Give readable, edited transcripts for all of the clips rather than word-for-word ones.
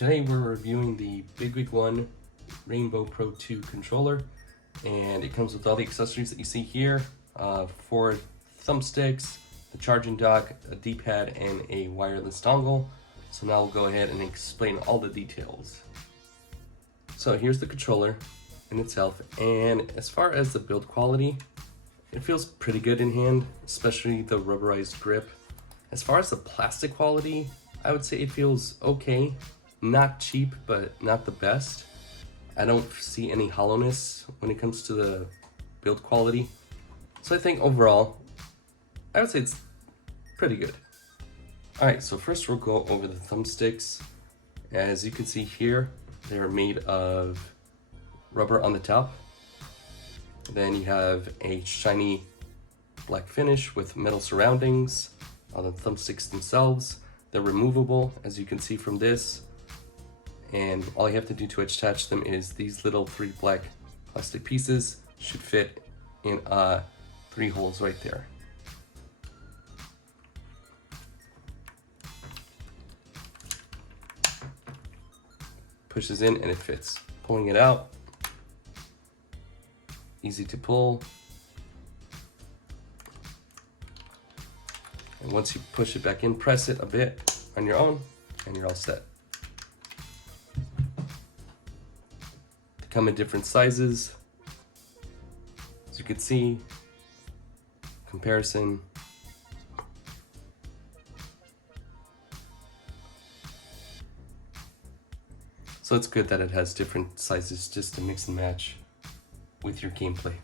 Today we're reviewing the BIGBIG WON Rainbow Pro 2 controller, and it comes with all the accessories that you see here, 4 thumbsticks, the charging dock, a D-pad, and a wireless dongle. So now I'll go ahead and explain all the details. So here's the controller in itself, and as far as the build quality, it feels pretty good in hand, especially the rubberized grip. As far as the plastic quality, I would say it feels okay. Not cheap, but not the best. I don't see any hollowness when it comes to the build quality. So I think overall, I would say it's pretty good. Alright, so first we'll go over the thumbsticks. As you can see here, they're made of rubber on the top. Then you have a shiny black finish with metal surroundings on the thumbsticks themselves. They're removable, as you can see from this. And all you have to do to attach them is these little 3 black plastic pieces should fit in 3 holes right there. Pushes in and it fits. Pulling it out, easy to pull. And once you push it back in, press it a bit on your own and you're all set. Come in different sizes, as you can see. Comparison. So it's good that it has different sizes just to mix and match with your gameplay.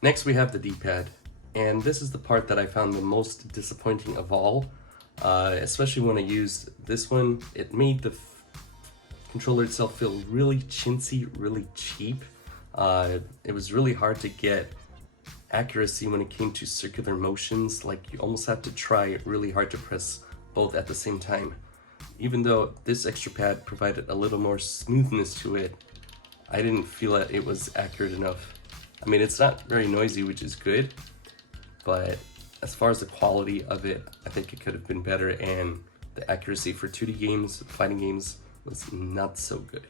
Next we have the D-pad, and this is the part that I found the most disappointing of all, especially when I used this one. It made the controller itself feel really chintzy, really cheap. It was really hard to get accuracy when it came to circular motions. Like, you almost had to try really hard to press both at the same time. Even though this extra pad provided a little more smoothness to it, I didn't feel that it was accurate enough. I mean, it's not very noisy, which is good, but as far as the quality of it, I think it could have been better, and the accuracy for 2D games, fighting games, was not so good.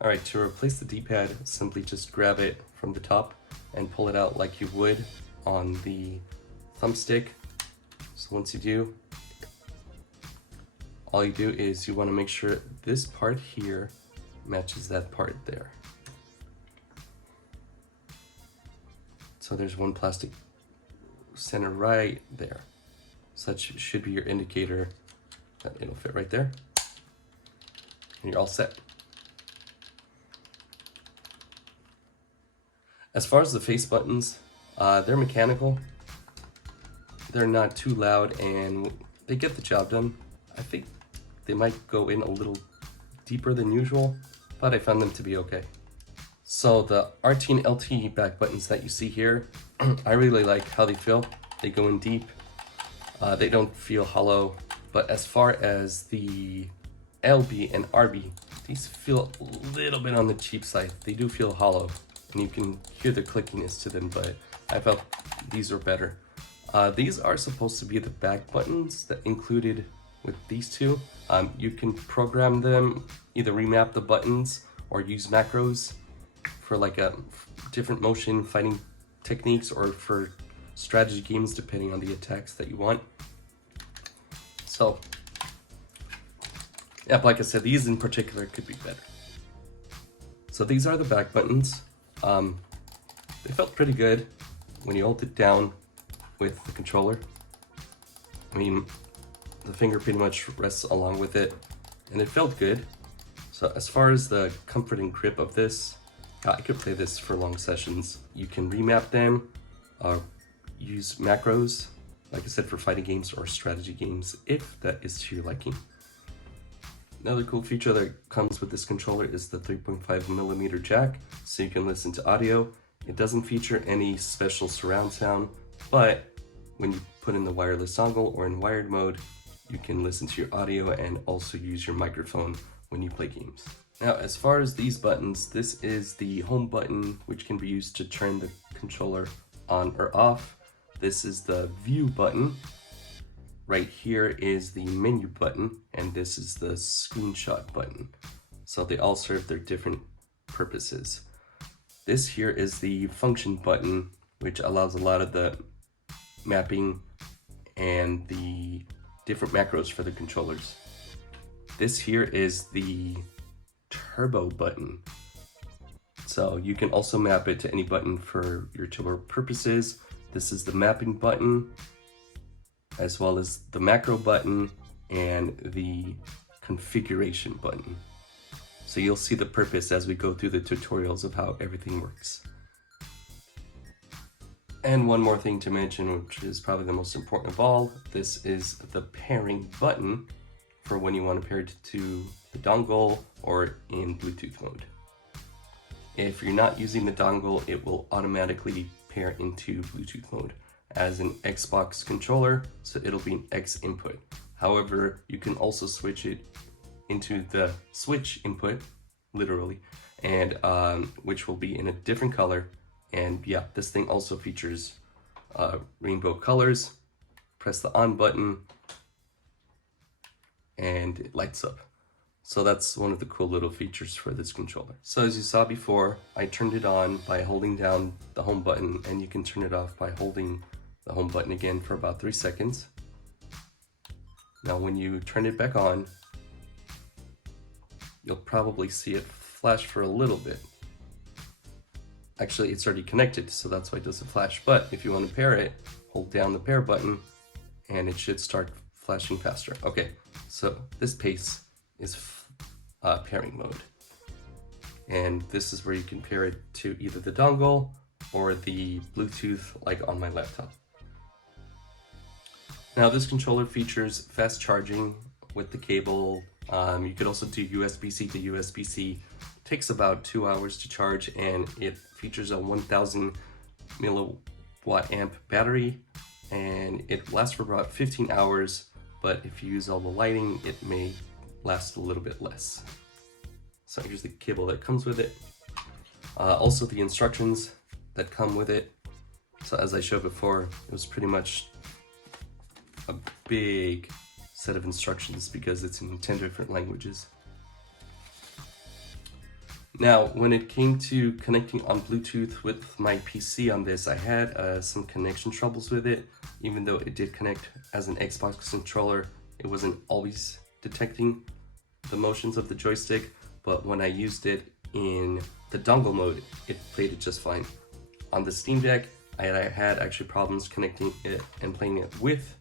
Alright, to replace the D-pad, simply just grab it from the top and pull it out like you would on the thumbstick. So once you do, all you do is you want to make sure this part here matches that part there. So there's one plastic center right there. So that should be your indicator that it'll fit right there. And you're all set. As far as the face buttons, they're mechanical. They're not too loud and they get the job done. I think they might go in a little deeper than usual, but I found them to be okay. So the RT and LT back buttons that you see here, I really like how they feel. They go in deep. They don't feel hollow, but as far as the LB and RB, these feel a little bit on the cheap side. They do feel hollow, and you can hear the clickiness to them, but I felt these were better. These are supposed to be the back buttons that included with these two. You can program them, either remap the buttons or use macros for like a different motion fighting techniques or for strategy games, depending on the attacks that you want. So yeah, like I said, these in particular could be better. So these are the back buttons. They felt pretty good when you hold it down with the controller. I mean, the finger pretty much rests along with it, and it felt good. So as far as the comfort and grip of this, I could play this for long sessions. You can remap them, use macros, like I said, for fighting games or strategy games, if that is to your liking. Another cool feature that comes with this controller is the 3.5mm jack, so you can listen to audio. It doesn't feature any special surround sound, but when you put in the wireless dongle or in wired mode, you can listen to your audio and also use your microphone when you play games. Now, as far as these buttons, this is the home button, which can be used to turn the controller on or off. This is the view button, right here is the menu button, and this is the screenshot button. So they all serve their different purposes. This here is the function button, which allows a lot of the mapping and the different macros for the controllers. This here is the turbo button. So you can also map it to any button for your turbo purposes. This is the mapping button, as well as the macro button and the configuration button. So you'll see the purpose as we go through the tutorials of how everything works. And one more thing to mention, which is probably the most important of all, this is the pairing button for when you want to pair it to the dongle or in Bluetooth mode. If you're not using the dongle, it will automatically pair into Bluetooth mode as an Xbox controller, so it'll be an X input. However, you can also switch it into the switch input, literally, and which will be in a different color. And yeah, this thing also features rainbow colors. Press the on button and it lights up. So that's one of the cool little features for this controller. So as you saw before, I turned it on by holding down the home button, and you can turn it off by holding the home button again for about 3 seconds. Now when you turn it back on, you'll probably see it flash for a little bit. Actually, it's already connected, so that's why it doesn't flash. But if you want to pair it, hold down the pair button and it should start flashing faster. Okay, so this pace is pairing mode. And this is where you can pair it to either the dongle or the Bluetooth, like on my laptop. Now this controller features fast charging with the cable. You could also do USB-C to USB-C. Takes about 2 hours to charge, and it features a 1000 milliwatt amp battery, and it lasts for about 15 hours, but if you use all the lighting, it may last a little bit less. So here's the cable that comes with it. Also the instructions that come with it. So as I showed before, it was pretty much a big set of instructions because it's in 10 different languages. Now, when it came to connecting on Bluetooth with my PC on this, I had some connection troubles with it. Even though it did connect as an Xbox controller, it wasn't always detecting the motions of the joystick, but when I used it in the dongle mode, it played it just fine. On the Steam Deck, I had actually problems connecting it and playing it with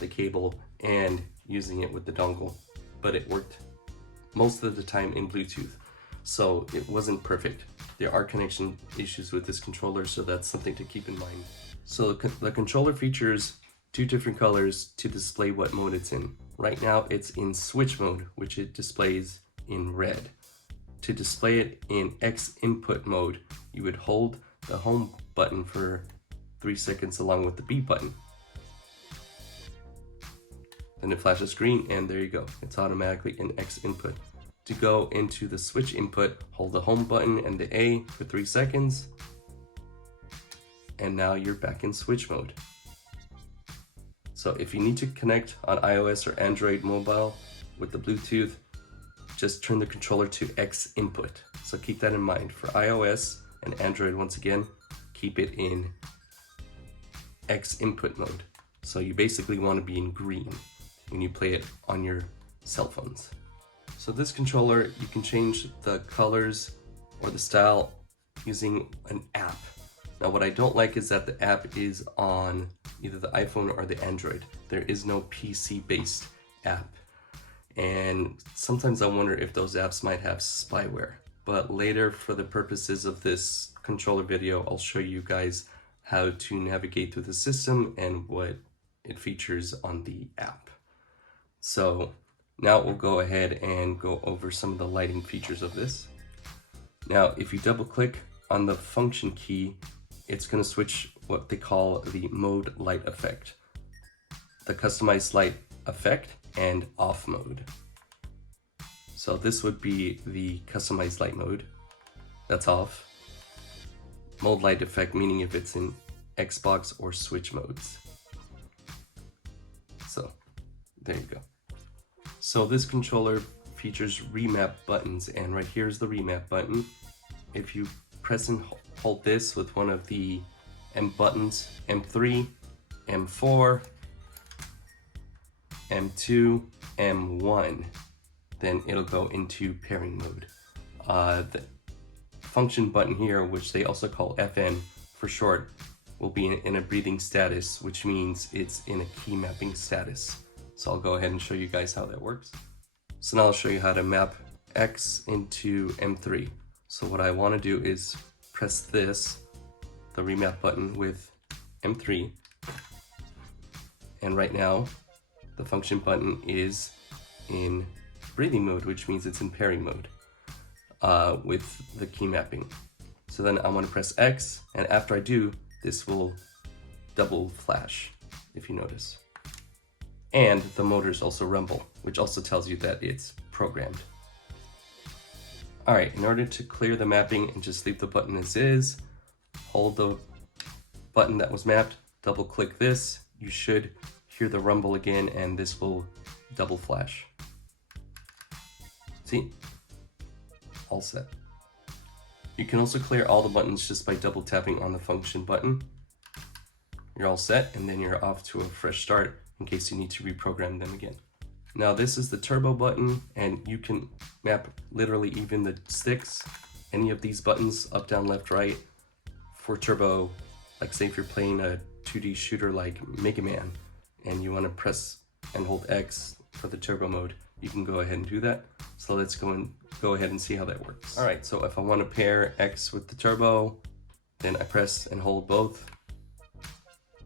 the cable and using it with the dongle, but it worked most of the time in Bluetooth. So it wasn't perfect. There are connection issues with this controller, so that's something to keep in mind. So the controller features 2 different colors to display what mode it's in. Right now it's in switch mode, which it displays in red. To display it in X input mode, you would hold the home button for 3 seconds along with the B button. Then it flashes green, and there you go. It's automatically in X input. To go into the switch input, hold the home button and the A for 3 seconds, and now you're back in switch mode. So if you need to connect on iOS or Android mobile with the Bluetooth, just turn the controller to X input. So keep that in mind. For iOS and Android, once again, keep it in X input mode. So you basically want to be in green when you play it on your cell phones. So this controller, you can change the colors or the style using an app. Now what I don't like is that the app is on either the iPhone or the Android. There is no PC-based app. And sometimes I wonder if those apps might have spyware. But later, for the purposes of this controller video, I'll show you guys how to navigate through the system and what it features on the app. So now we'll go ahead and go over some of the lighting features of this. Now, if you double click on the function key, it's going to switch what they call the mode light effect, the customized light effect, and off mode. So this would be the customized light mode. That's off. Mode light effect, meaning if it's in Xbox or Switch modes. So There you go. So this controller features remap buttons, and right here is the remap button. If you press and hold this with one of the M buttons, M3, M4, M2, M1, then it'll go into pairing mode. The function button here, which they also call FN for short, will be in a breathing status, which means it's in a key mapping status. So I'll go ahead and show you guys how that works. So now I'll show you how to map X into M3. So what I want to do is press this, the remap button with M3, and right now the function button is in breathing mode, which means it's in pairing mode with the key mapping. So then I want to press X, and after I do, this will double flash, if you notice. And the motors also rumble, which also tells you that it's programmed. Alright, in order to clear the mapping and just leave the button as is, hold the button that was mapped, double click this, you should hear the rumble again, and this will double flash. See? All set. You can also clear all the buttons just by double tapping on the function button. You're all set, and then you're off to a fresh start in case you need to reprogram them again. Now this is the turbo button, and you can map literally even the sticks, any of these buttons, up, down, left, right, for turbo. Like say if you're playing a 2D shooter like Mega Man, and you want to press and hold X for the turbo mode, you can go ahead and do that. So let's go ahead and see how that works. Alright, so if I want to pair X with the turbo, then I press and hold both,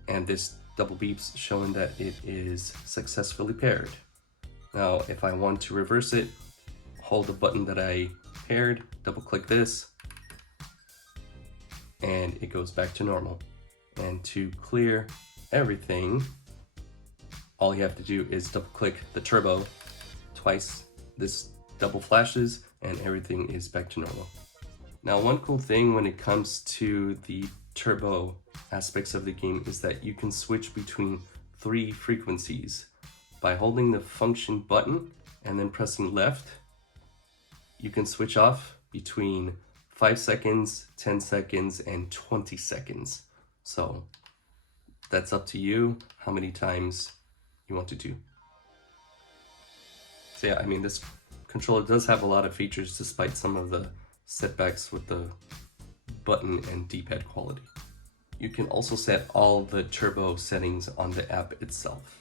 and this double beeps showing that it is successfully paired. Now if I want to reverse it, hold the button that I paired, double click this, and it goes back to normal. And to clear everything, all you have to do is double click the turbo twice. This double flashes and everything is back to normal. Now one cool thing when it comes to the turbo aspects of the game is that you can switch between 3 frequencies. By holding the function button and then pressing left, you can switch off between 5 seconds, 10 seconds, and 20 seconds. So that's up to you how many times you want to do. So yeah, I mean, this controller does have a lot of features despite some of the setbacks with the button and D-pad quality. You can also set all the turbo settings on the app itself.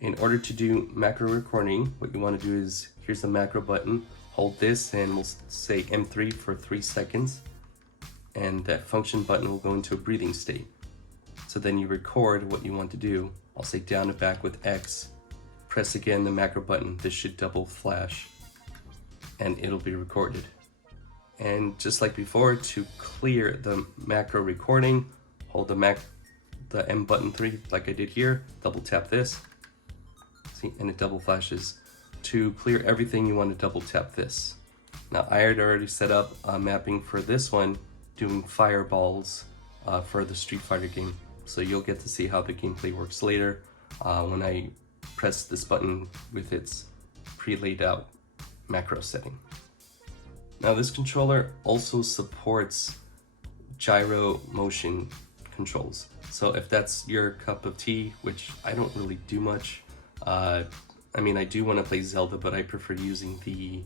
In order to do macro recording, what you want to do is, here's the macro button, hold this and we'll say M3 for 3 seconds, and that function button will go into a breathing state. So then you record what you want to do. I'll say down and back with X, press again the macro button, this should double flash, and it'll be recorded. And just like before, to clear the macro recording, hold the M button 3 like I did here, double tap this, see, and it double flashes. To clear everything, you want to double tap this. Now I had already set up a mapping for this one, doing fireballs for the Street Fighter game, so you'll get to see how the gameplay works later when I press this button with its pre-laid out macro setting. Now this controller also supports gyro motion controls. So if that's your cup of tea, which I don't really do much, I mean, I do want to play Zelda, but I prefer using the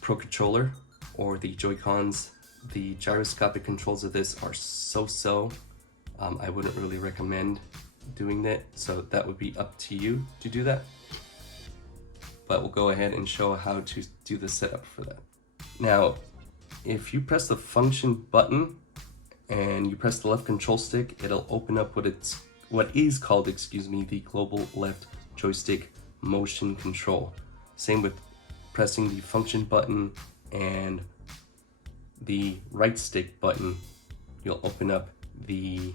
Pro Controller or the Joy-Cons. The gyroscopic controls of this are so-so. I wouldn't really recommend doing that, so that would be up to you to do that. But we'll go ahead and show how to do the setup for that. Now, if you press the function button and you press the left control stick, it'll open up what is called, the global left joystick motion control. Same with pressing the function button and the right stick button, you'll open up the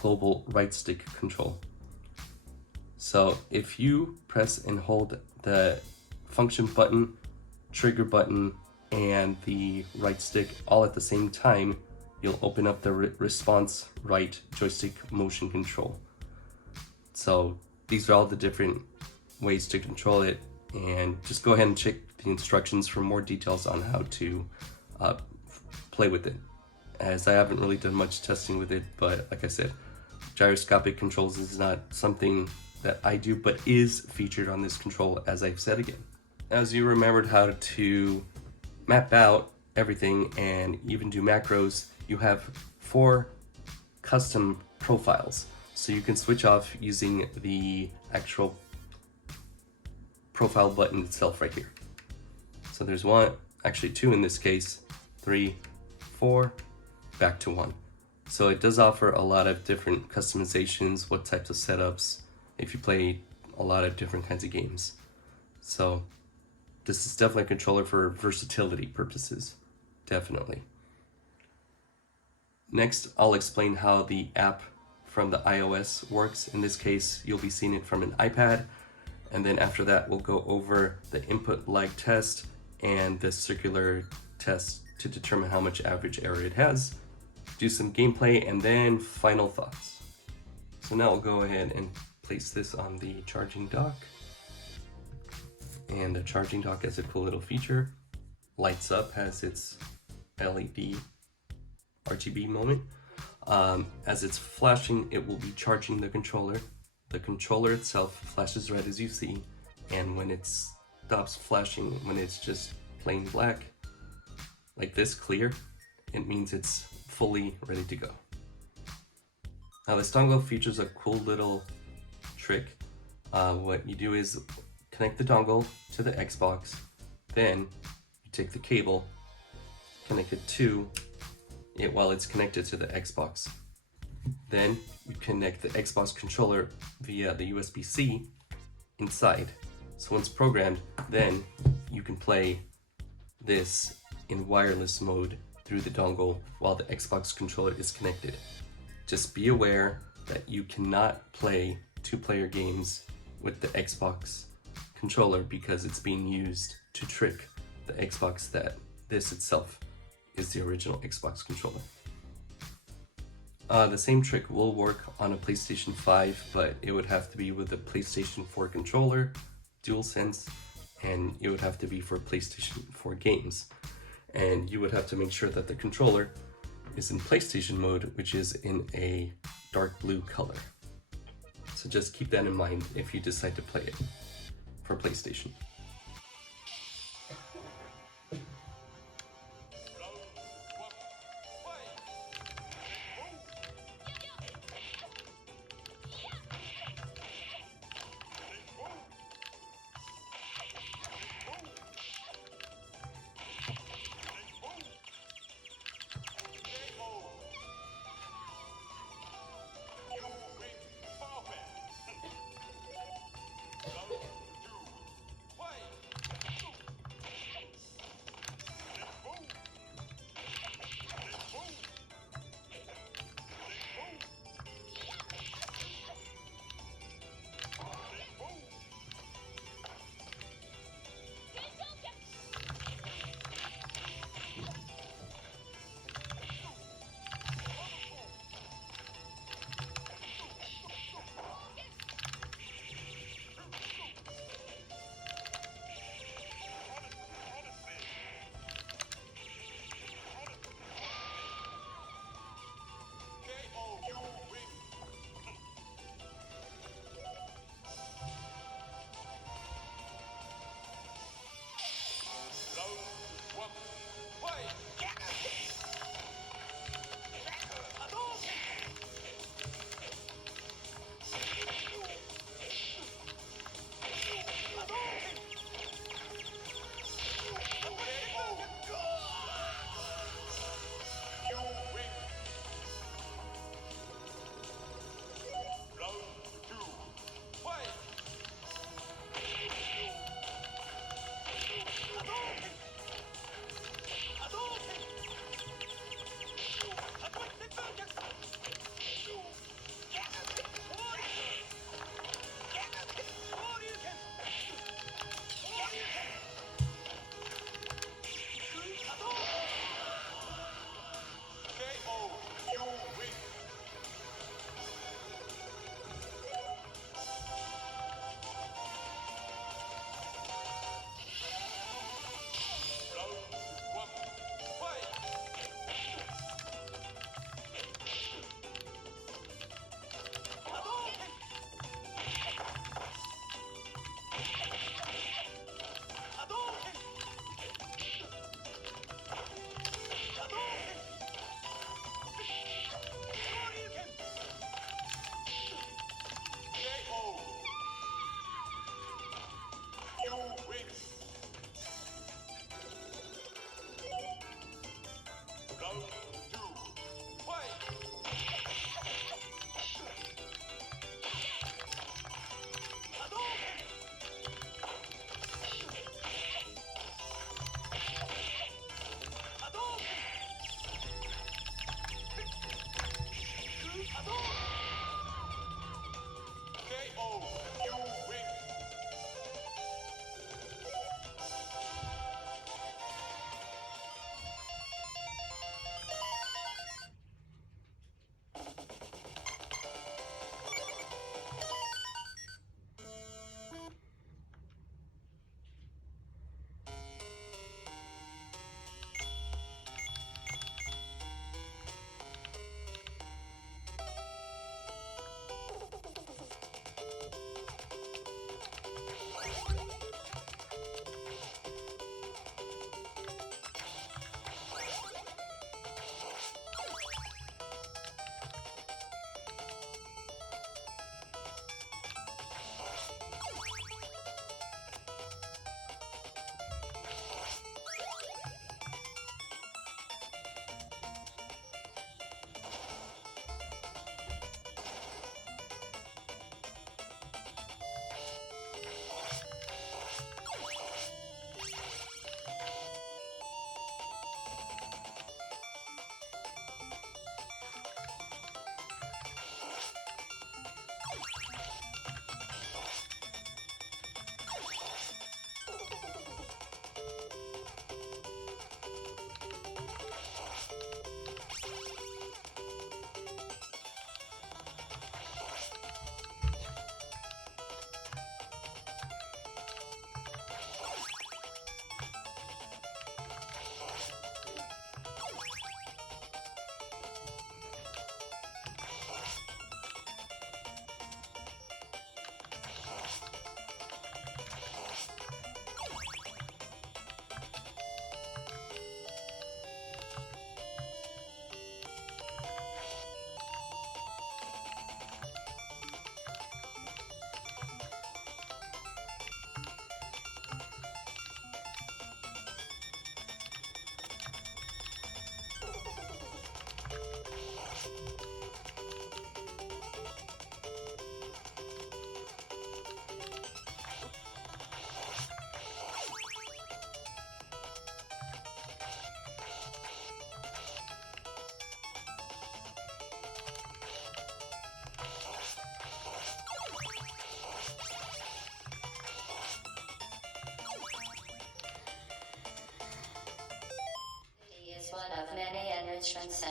global right stick control. So if you press and hold the function button, trigger button, and the right stick all at the same time, you'll open up the response right joystick motion control. So these are all the different ways to control it, and just go ahead and check the instructions for more details on how to play with it, as I haven't really done much testing with it. But like I said, gyroscopic controls is not something that I do, but is featured on this control, as I've said again. As you remembered how to map out everything and even do macros, you have 4 custom profiles. So you can switch off using the actual profile button itself right here. So there's 1, actually 2 in this case, 3, 4, back to 1. So it does offer a lot of different customizations, what types of setups, if you play a lot of different kinds of games. So this is definitely a controller for versatility purposes, definitely. Next, I'll explain how the app from the iOS works. In this case, you'll be seeing it from an iPad. And then after that, we'll go over the input lag test and the circular test to determine how much average error it has, do some gameplay, and then final thoughts. So now I'll go ahead and place this on the charging dock. And the charging dock has a cool little feature. Lights up, has its LED RGB moment. As it's flashing, it will be charging the controller. The controller itself flashes red, as you see, and when it stops flashing, when it's just plain black, like this, clear, it means it's fully ready to go. Now this dongle features a cool little trick. What you do is connect the dongle to the Xbox, then you take the cable, connect it to it while it's connected to the Xbox. Then you connect the Xbox controller via the USB-C inside. So once programmed, then you can play this in wireless mode through the dongle while the Xbox controller is connected. Just be aware that you cannot play 2-player games with the Xbox controller because it's being used to trick the Xbox that this itself is the original Xbox controller. The same trick will work on a PlayStation 5, but it would have to be with a PlayStation 4 controller, DualSense, and it would have to be for PlayStation 4 games. And you would have to make sure that the controller is in PlayStation mode, which is in a dark blue color. So just keep that in mind if you decide to play it for PlayStation.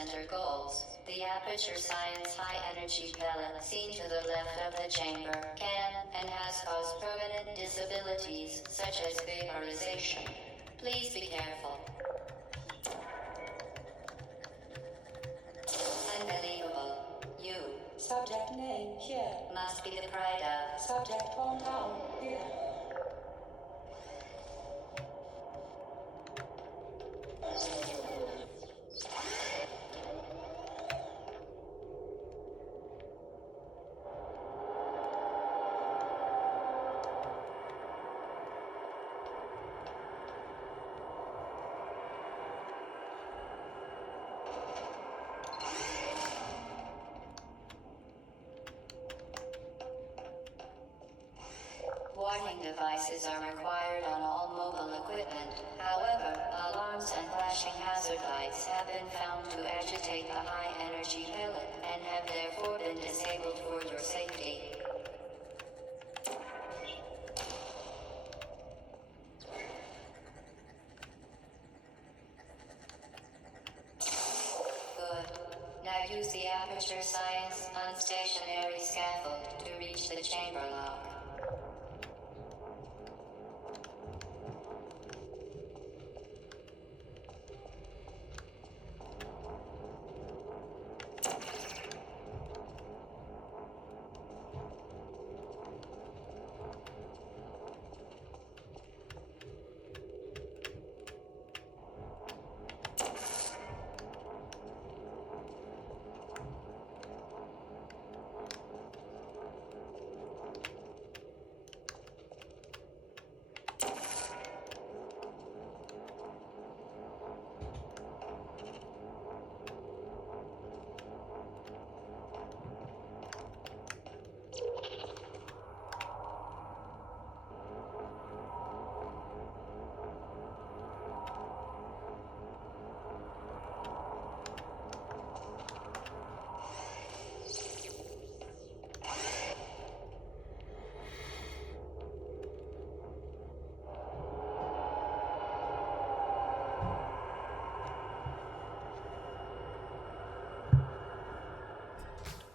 center goals. The aperture science high-energy pellet seen to the left of the chamber can and has caused permanent disabilities such as vaporization. Please be careful. Unbelievable. You. Subject name here. Must be the pride of. Subject hometown here. Warning devices are required on all mobile equipment. However, alarms and flashing hazard lights have been found to agitate the high-energy pellet and have therefore been disabled for your safety. Good. Now use the aperture science unstationary scaffold to reach the chamber lock.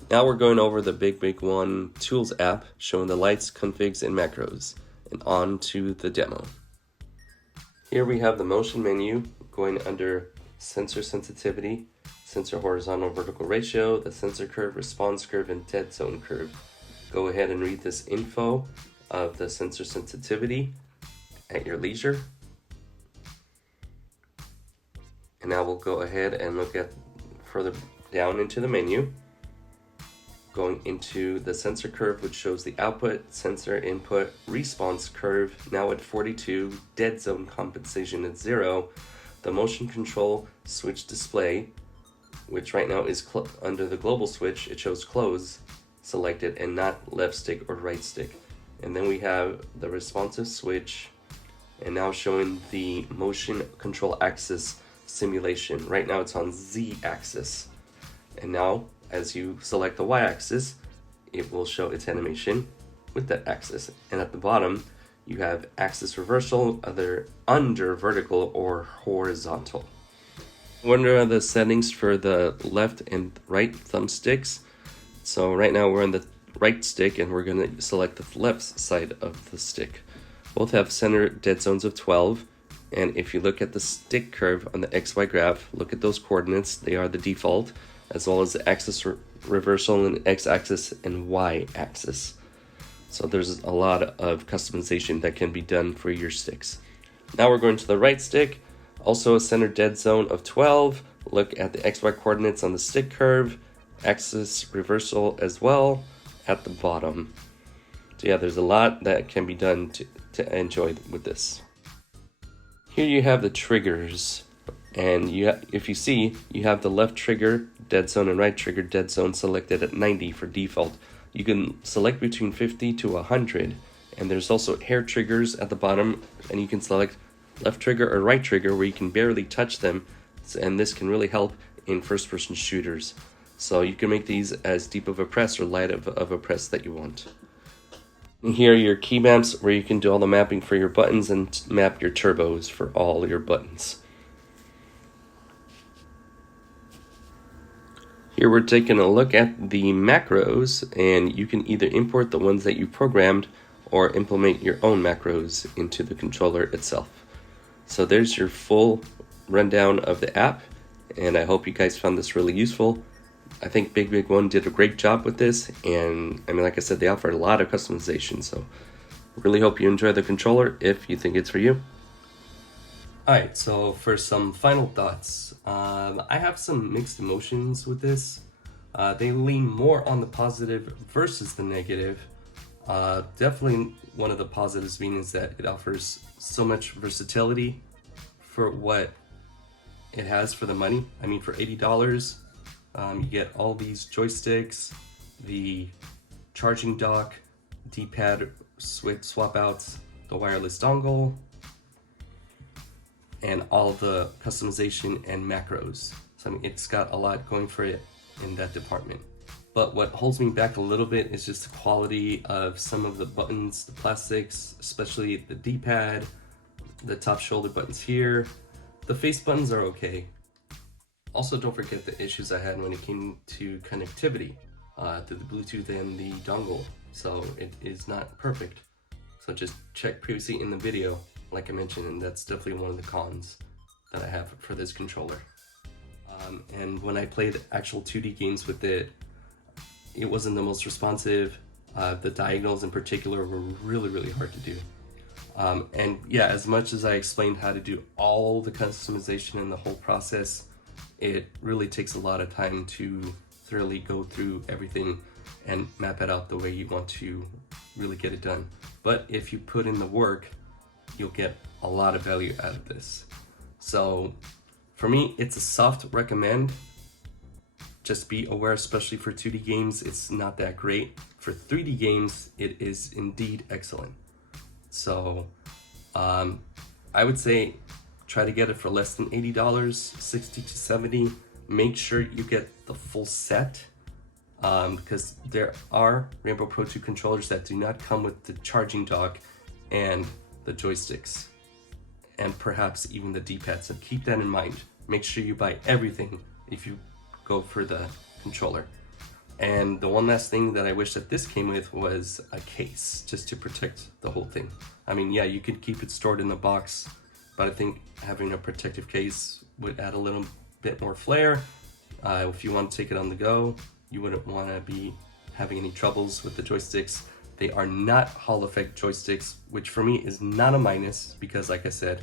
Now we're going over the BIGBIG WON Tools app, showing the lights, configs, and macros, and on to the demo. Here we have the motion menu going under sensor sensitivity, sensor horizontal vertical ratio, the sensor curve, response curve, and dead zone curve. Go ahead and read this info of the sensor sensitivity at your leisure. And now we'll go ahead and look at further down into the menu. Going into the sensor curve, which shows the output, sensor input, response curve, now at 42, dead zone compensation at 0, the motion control switch display, which right now is under the global switch, it shows close selected and not left stick or right stick. And then we have the responsive switch, and now showing the motion control axis simulation. Right now it's on Z axis, and now as you select the y-axis, it will show its animation with that axis. And at the bottom, you have axis reversal, either under vertical or horizontal. What are the settings for the left and right thumbsticks? So right now we're on the right stick and we're going to select the left side of the stick. Both have center dead zones of 12. And if you look at the stick curve on the XY graph, look at those coordinates, they are the default, as well as the axis reversal and x-axis and y-axis. So there's a lot of customization that can be done for your sticks. Now we're going to the right stick, also a center dead zone of 12. Look at the XY coordinates on the stick curve, axis reversal as well at the bottom. So yeah, there's a lot that can be done to enjoy with this. Here you have the triggers. And if you see, you have the left trigger dead zone and right trigger dead zone selected at 90 for default. You can select between 50 to 100, and there's also hair triggers at the bottom, and you can select left trigger or right trigger where you can barely touch them, and this can really help in first-person shooters. So you can make these as deep of a press or light of a press that you want. And here are your key maps where you can do all the mapping for your buttons and map your turbos for all your buttons. Here we're taking a look at the macros, and you can either import the ones that you programmed or implement your own macros into the controller itself. So there's your full rundown of the app, and I hope you guys found this really useful. I think BIGBIG WON did a great job with this, and I mean, like I said, they offer a lot of customization, so really hope you enjoy the controller if you think it's for you. Alright, so for some final thoughts, I have some mixed emotions with this. They lean more on the positive versus the negative. Definitely one of the positives being is that it offers so much versatility for what it has for the money. I mean, for $80, you get all these joysticks, the charging dock, D-pad switch swap outs, the wireless dongle, and all the customization and macros. So I mean, it's got a lot going for it in that department. But what holds me back a little bit is just the quality of some of the buttons, the plastics, especially the D-pad, the top shoulder buttons here. The face buttons are okay. Also, don't forget the issues I had when it came to connectivity to the Bluetooth and the dongle. So it is not perfect. So just check previously in the video, like I mentioned, and that's definitely one of the cons that I have for this controller. And when I played actual 2D games with it, it wasn't the most responsive. The diagonals in particular were really hard to do. And yeah, as much as I explained how to do all the customization and the whole process, it really takes a lot of time to thoroughly go through everything and map it out the way you want to really get it done. But if you put in the work, you'll get a lot of value out of this. So for me, it's a soft recommend. Just be aware, especially for 2D games, it's not that great. For 3D games, it is indeed excellent. So I would say try to get it for less than $80, $60 to $70. Make sure you get the full set, because there are Rainbow Pro 2 controllers that do not come with the charging dock and the joysticks, and perhaps even the D-pad, so keep that in mind. Make sure you buy everything if you go for the controller. And the one last thing that I wish that this came with was a case, just to protect the whole thing. I mean, yeah, you could keep it stored in the box, but I think having a protective case would add a little bit more flair. If you want to take it on the go, you wouldn't want to be having any troubles with the joysticks. They are not Hall effect joysticks, which for me is not a minus, because like I said,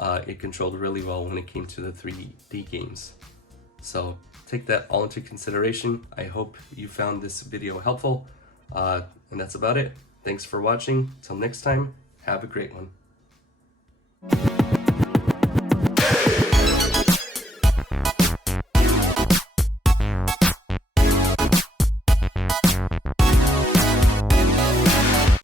it controlled really well when it came to the 3D games. So take that all into consideration. I hope you found this video helpful, and that's about it. Thanks for watching. Till next time, have a great one.